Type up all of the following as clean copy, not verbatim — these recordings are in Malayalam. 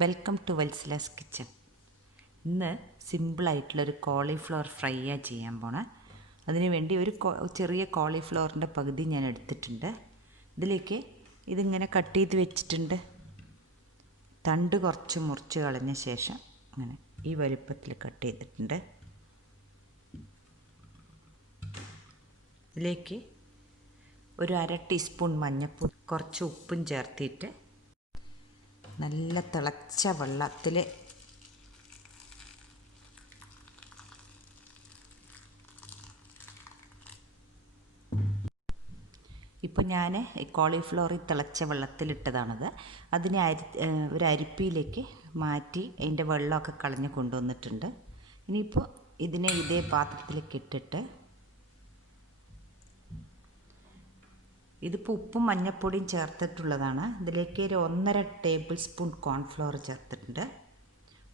Welcome to Valsala's kitchen. ഇന്ന് സിമ്പിളായിട്ടുള്ളൊരു കോളിഫ്ലവർ ഫ്രൈയാണ് ചെയ്യാൻ പോണേ. അതിന് വേണ്ടി ഒരു ചെറിയ കോളിഫ്ലവറിൻ്റെ പകുതി ഞാൻ എടുത്തിട്ടുണ്ട്. ഇതിലേക്ക് ഇതിങ്ങനെ കട്ട് ചെയ്ത് വെച്ചിട്ടുണ്ട്. തണ്ട് കുറച്ച് മുറിച്ച് കളഞ്ഞ ശേഷം അങ്ങനെ ഈ വലുപ്പത്തിൽ കട്ട് ചെയ്തിട്ടുണ്ട്. ഇതിലേക്ക് ഒരു 1/2 ടീസ്പൂൺ മഞ്ഞൾപ്പൊടി, കുറച്ച് ഉപ്പും ചേർത്തിട്ട് നല്ല തിളച്ച വെള്ളത്തിൽ ഇപ്പോൾ ഞാൻ കോളിഫ്ലവർ തിളച്ച വെള്ളത്തിലിട്ടതാണത്. അതിനെ ഒരു അരിപ്പിയിലേക്ക് മാറ്റി അതിൻ്റെ വെള്ളമൊക്കെ കളഞ്ഞ് കൊണ്ടുവന്നിട്ടുണ്ട്. ഇനിയിപ്പോൾ ഇതിനെ ഇതേ പാത്രത്തിലേക്ക് ഇട്ടിട്ട് ഇതിപ്പോൾ ഉപ്പും മഞ്ഞൾപ്പൊടിയും ചേർത്തിട്ടുള്ളതാണ്. ഇതിലേക്ക് ഒരു 1.5 ടേബിൾ സ്പൂൺ കോൺഫ്ലവർ ചേർത്തിട്ടുണ്ട്.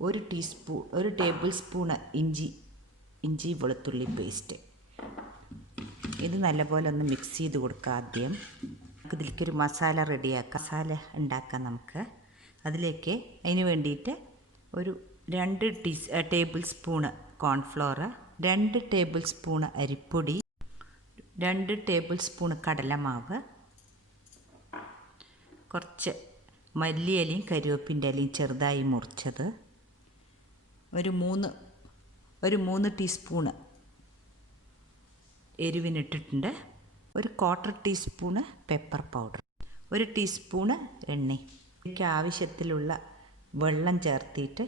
1 ടേബിൾ സ്പൂണ് ഇഞ്ചി വെളുത്തുള്ളി പേസ്റ്റ്. ഇത് നല്ലപോലെ ഒന്ന് മിക്സ് ചെയ്ത് കൊടുക്കുക. ആദ്യം ഇതിലേക്കൊരു മസാല റെഡിയാക്കാം, മസാല ഉണ്ടാക്കാം നമുക്ക്. അതിലേക്ക് അതിന് വേണ്ടിയിട്ട് ഒരു 2 table spoon cornflour, 2 table spoon അരിപ്പൊടി, 2 ടേബിൾ സ്പൂൺ കടലമാവ്, കുറച്ച് മല്ലിയിലയും കരിവേപ്പിൻ്റെ ഇലയും ചെറുതായി മുറിച്ചത്, ഒരു 3 ടീസ്പൂണ് എരിവിനിട്ടിട്ടുണ്ട്, ഒരു 1/4 ടീസ്പൂണ് പെപ്പർ പൗഡർ, 1 ടീസ്പൂണ് എണ്ണ. ഇതിലേക്ക് ആവശ്യത്തിലുള്ള വെള്ളം ചേർത്തിട്ട്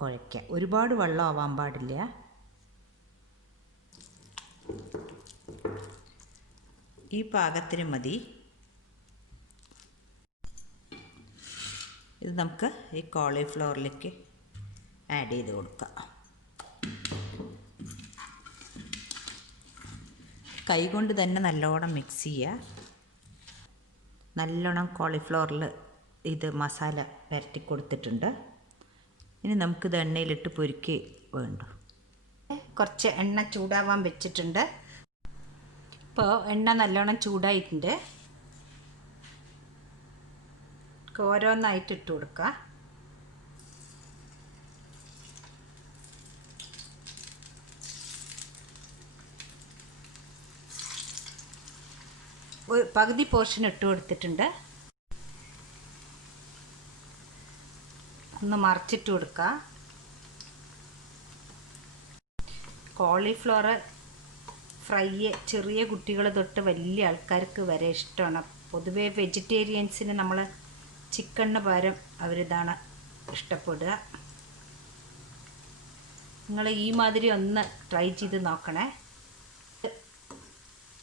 കുഴയ്ക്കുക. ഒരുപാട് വെള്ളം ആവാൻ പാടില്ല. ഈ പാകത്തിന് മതി. ഇത് നമുക്ക് ഈ കോളിഫ്ലവറിലേക്ക് ആഡ് ചെയ്ത് കൊടുക്കാം. കൈകൊണ്ട് തന്നെ നല്ലോണം മിക്സ് ചെയ്യുക. നല്ലോണം കോളിഫ്ലവറിൽ ഇത് മസാല പുരട്ടി കൊടുത്തിട്ടുണ്ട്. ഇനി നമുക്കിത് എണ്ണയിലിട്ട് പൊരിക്ക് വേണ്ടു. കുറച്ച് എണ്ണ ചൂടാവാൻ വെച്ചിട്ടുണ്ട്. ഇപ്പോൾ എണ്ണ നല്ലോണം ചൂടായിട്ടുണ്ട്. ഓരോന്നായിട്ട് ഇട്ട് കൊടുക്കുക. പകുതി പോർഷൻ ഇട്ട് കൊടുത്തിട്ടുണ്ട്. ഒന്ന് മറിച്ചിട്ട് കൊടുക്കുക. കോളിഫ്ലവർ ഫ്രൈ ചെറിയ കുട്ടികൾ തൊട്ട് വലിയ ആൾക്കാർക്ക് വരെ ഇഷ്ടമാണ്. പൊതുവേ വെജിറ്റേറിയൻസിന് നമ്മൾ ചിക്കണിന് പകരം അവരിതാണ് ഇഷ്ടപ്പെടുക. നിങ്ങൾ ഈ മാതിരി ഒന്ന് ട്രൈ ചെയ്ത് നോക്കണേ.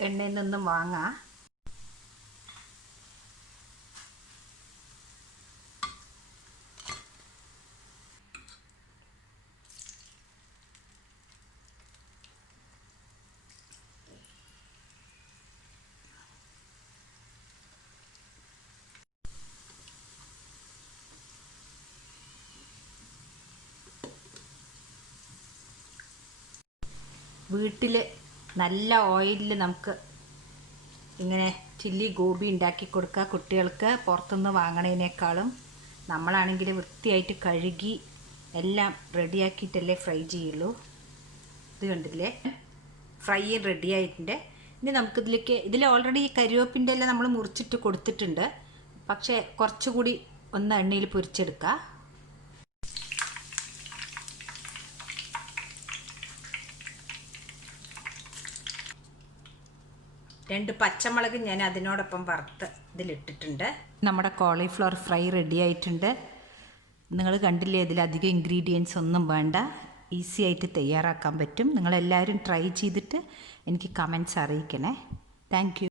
എണ്ണയിൽ നിന്നും വാങ്ങാം. വീട്ടിൽ നല്ല ഓയിലിൽ നമുക്ക് ഇങ്ങനെ ചില്ലി ഗോബി ഉണ്ടാക്കി കൊടുക്കുക കുട്ടികൾക്ക്. പുറത്തുനിന്ന് വാങ്ങണതിനേക്കാളും നമ്മളാണെങ്കിൽ വൃത്തിയായിട്ട് കഴുകി എല്ലാം റെഡിയാക്കിയിട്ടല്ലേ ഫ്രൈ ചെയ്യുള്ളൂ. ഇത് കണ്ടില്ലേ, ഫ്രൈ റെഡി ആയിട്ടുണ്ട്. ഇനി നമുക്കിതിലേക്ക് ഓൾറെഡി കരിവേപ്പിൻ്റെ എല്ലാം നമ്മൾ മുറിച്ചിട്ട് കൊടുത്തിട്ടുണ്ട്. പക്ഷേ കുറച്ചുകൂടി ഒന്ന് എണ്ണയിൽ പൊരിച്ചെടുക്കുക. 2 പച്ചമുളക് ഞാൻ അതിനോടൊപ്പം വറുത്ത് ഇതിലിട്ടിട്ടുണ്ട്. നമ്മുടെ കോളിഫ്ലവർ ഫ്രൈ റെഡി ആയിട്ടുണ്ട്. നിങ്ങൾ കണ്ടില്ലേ, ഇതിലധികം ഇൻഗ്രീഡിയൻസ് ഒന്നും വേണ്ട. ഈസി ആയിട്ട് തയ്യാറാക്കാൻ പറ്റും. നിങ്ങളെല്ലാവരും ട്രൈ ചെയ്തിട്ട് എനിക്ക് കമൻറ്റ്സ് അറിയിക്കണേ. Thank you.